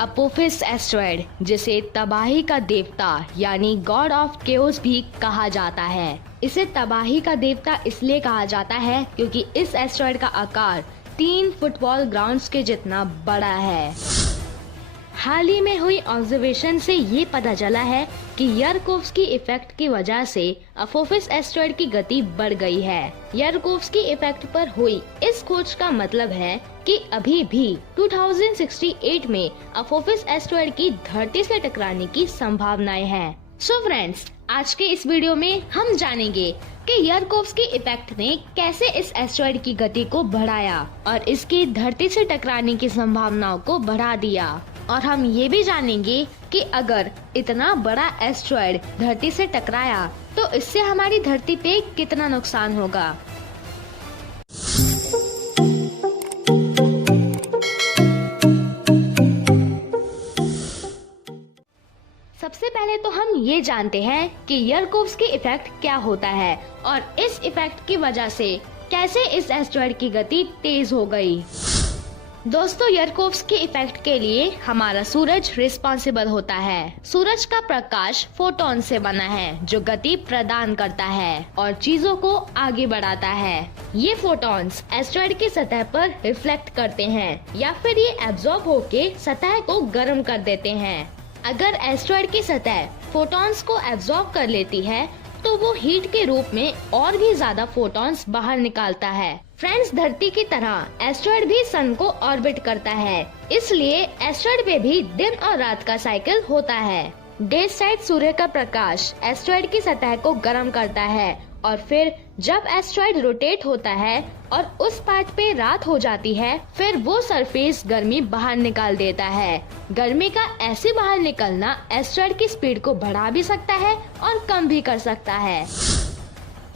Apophis asteroid, जिसे तबाही का देवता यानी गॉड ऑफ केओस भी कहा जाता है। इसे तबाही का देवता इसलिए कहा जाता है क्योंकि इस एस्टेरॉयड का आकार 3 फुटबॉल ग्राउंड्स के जितना बड़ा है। हाल ही में हुई ऑब्जर्वेशन से ये पता चला है कि यारकोव्स्की इफेक्ट की वजह से अपोफिस एस्टेरॉयड की गति बढ़ गई है। यारकोव्स्की इफेक्ट पर हुई इस खोज का मतलब है कि अभी भी 2068 में अपोफिस एस्टेरॉयड की धरती से टकराने की संभावनाएं हैं। सो फ्रेंड्स, आज के इस वीडियो में हम जानेंगे कि यारकोव्स्की इफेक्ट ने कैसे इस एस्टेरॉयड की गति को बढ़ाया और इसकी धरती से टकराने की संभावनाओं को बढ़ा दिया। और हम ये भी जानेंगे कि अगर इतना बड़ा एस्टेरॉयड धरती से टकराया तो इससे हमारी धरती पे कितना नुकसान होगा। सबसे पहले तो हम ये जानते हैं कि यारकोव्स्की इफेक्ट क्या होता है और इस इफेक्ट की वजह से कैसे इस एस्टेरॉयड की गति तेज हो गई। दोस्तों, यारकोव्स्की इफेक्ट के लिए हमारा सूरज रिस्पॉन्सिबल होता है। सूरज का प्रकाश फोटॉन से बना है जो गति प्रदान करता है और चीजों को आगे बढ़ाता है। ये फोटॉन्स एस्टेरॉयड की सतह पर रिफ्लेक्ट करते हैं या फिर ये एब्जॉर्ब होके सतह को गर्म कर देते हैं। अगर एस्टेरॉयड की सतह फोटॉन्स को एब्जॉर्ब कर लेती है तो वो हीट के रूप में और भी ज्यादा फोटॉन्स बाहर निकालता है। फ्रेंड्स, धरती की तरह एस्टेरॉयड भी सन को ऑर्बिट करता है, इसलिए एस्टेरॉयड पे भी दिन और रात का साइकिल होता है। डे साइड सूर्य का प्रकाश एस्टेरॉयड की सतह को गर्म करता है और फिर जब एस्टेरॉयड रोटेट होता है और उस पार्ट पे रात हो जाती है, फिर वो सरफेस गर्मी बाहर निकाल देता है। गर्मी का ऐसे बाहर निकलना एस्टेरॉयड की स्पीड को बढ़ा भी सकता है और कम भी कर सकता है।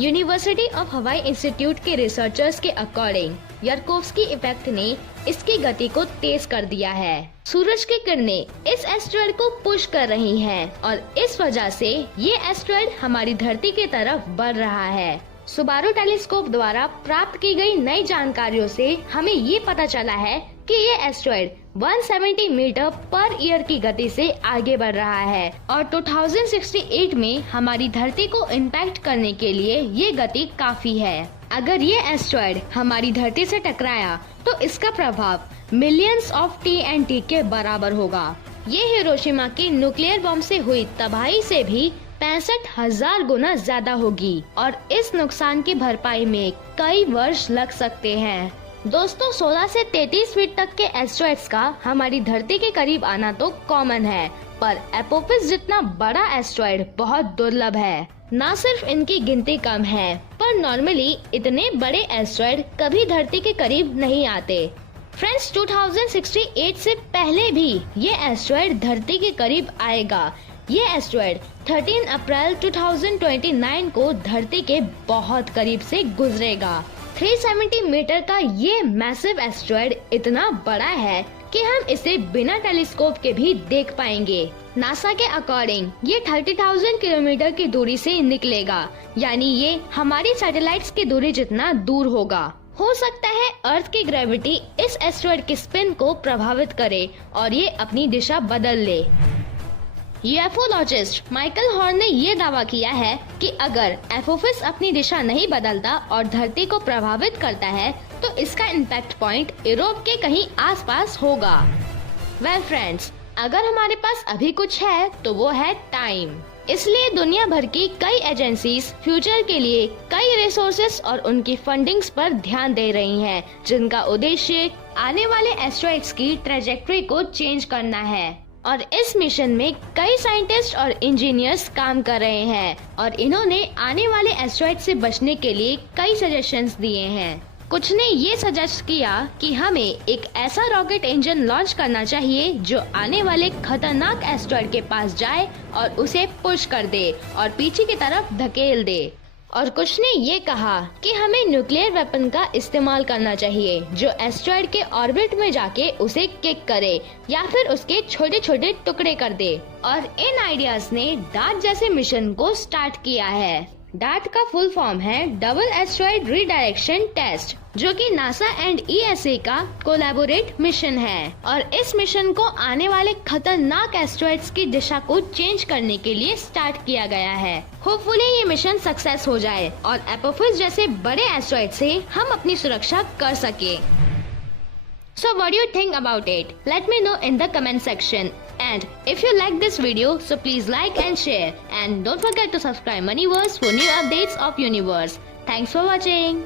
यूनिवर्सिटी ऑफ हवाई इंस्टीट्यूट के रिसर्चर्स के अकॉर्डिंग यारकोव्स्की इफेक्ट ने इसकी गति को तेज कर दिया है। सूरज की किरणें इस एस्टेरॉयड को पुश कर रही हैं और इस वजह से ये एस्टेरॉयड हमारी धरती की तरफ बढ़ रहा है। सुबारू टेलीस्कोप द्वारा प्राप्त की गई नई जानकारियों से हमें ये पता चला है कि ये एस्टेरॉयड 170 मीटर पर ईयर की गति से आगे बढ़ रहा है और 2068 में हमारी धरती को इम्पैक्ट करने के लिए ये गति काफी है। अगर ये एस्टेरॉयड हमारी धरती से टकराया तो इसका प्रभाव मिलियंस ऑफ TNT के बराबर होगा। ये हिरोशिमा के न्यूक्लियर बॉम्ब से हुई तबाही से भी 65,000 गुना ज्यादा होगी और इस नुकसान की भरपाई में कई वर्ष लग सकते हैं। दोस्तों, 16 से 33 फीट तक के एस्टेरॉयड्स का हमारी धरती के करीब आना तो कॉमन है, पर एपोफिस जितना बड़ा एस्टेरॉयड बहुत दुर्लभ है। न सिर्फ इनकी गिनती कम है, पर नॉर्मली इतने बड़े एस्टेरॉयड कभी धरती के करीब नहीं आते। फ्रेंड्स, 2068 से पहले भी ये एस्टेरॉयड धरती के करीब आएगा। ये एस्टेरॉयड 13 अप्रैल 2029 को धरती के बहुत करीब से गुजरेगा। 370 मीटर का ये मैसिव एस्टेरॉयड इतना बड़ा है कि हम इसे बिना टेलीस्कोप के भी देख पाएंगे। नासा के अकॉर्डिंग ये 30,000 किलोमीटर की दूरी से निकलेगा, यानी ये हमारी सैटेलाइट्स की दूरी जितना दूर होगा। हो सकता है अर्थ की ग्रेविटी इस एस्टेरॉयड की स्पिन को प्रभावित करे और ये अपनी दिशा बदल ले। यूएफओलॉजिस्ट माइकल हॉर्न ने ये दावा किया है कि अगर एपोफिस अपनी दिशा नहीं बदलता और धरती को प्रभावित करता है तो इसका इम्पैक्ट पॉइंट यूरोप के कहीं आसपास होगा। वेल फ्रेंड्स, अगर हमारे पास अभी कुछ है तो वो है टाइम। इसलिए दुनिया भर की कई एजेंसीज फ्यूचर के लिए कई रिसोर्सेस और उनकी फंडिंग्स पर ध्यान दे रही हैं, जिनका उद्देश्य आने वाले एस्टेरॉयड्स की ट्रेजेक्टरी को चेंज करना है। और इस मिशन में कई साइंटिस्ट और इंजीनियर्स काम कर रहे हैं और इन्होंने आने वाले एस्टेरॉयड से बचने के लिए कई सजेशंस दिए हैं। कुछ ने ये सजेस्ट किया कि हमें एक ऐसा रॉकेट इंजन लॉन्च करना चाहिए जो आने वाले खतरनाक एस्टेरॉयड के पास जाए और उसे पुश कर दे और पीछे की तरफ धकेल दे। और कुछ ने ये कहा कि हमें न्यूक्लियर वेपन का इस्तेमाल करना चाहिए जो एस्टेरॉयड के ऑर्बिट में जाके उसे किक करे या फिर उसके छोटे छोटे टुकड़े कर दे। और इन आइडियाज ने डार्ट जैसे मिशन को स्टार्ट किया है। डार्ट का फुल फॉर्म है डबल एस्ट्रॉइड रीडायरेक्शन टेस्ट, जो कि नासा एंड ESA का कोलैबोरेट मिशन है और इस मिशन को आने वाले खतरनाक एस्ट्रॉइड्स की दिशा को चेंज करने के लिए स्टार्ट किया गया है। होपफुली ये मिशन सक्सेस हो जाए और एपोफिस जैसे बड़े एस्ट्रॉइड से हम अपनी सुरक्षा कर सके। So what do you think about it? Let me know in the comment section. And if you like this video, so please like and share. And don't forget to subscribe Moneyverse for new updates of Universe. Thanks for watching.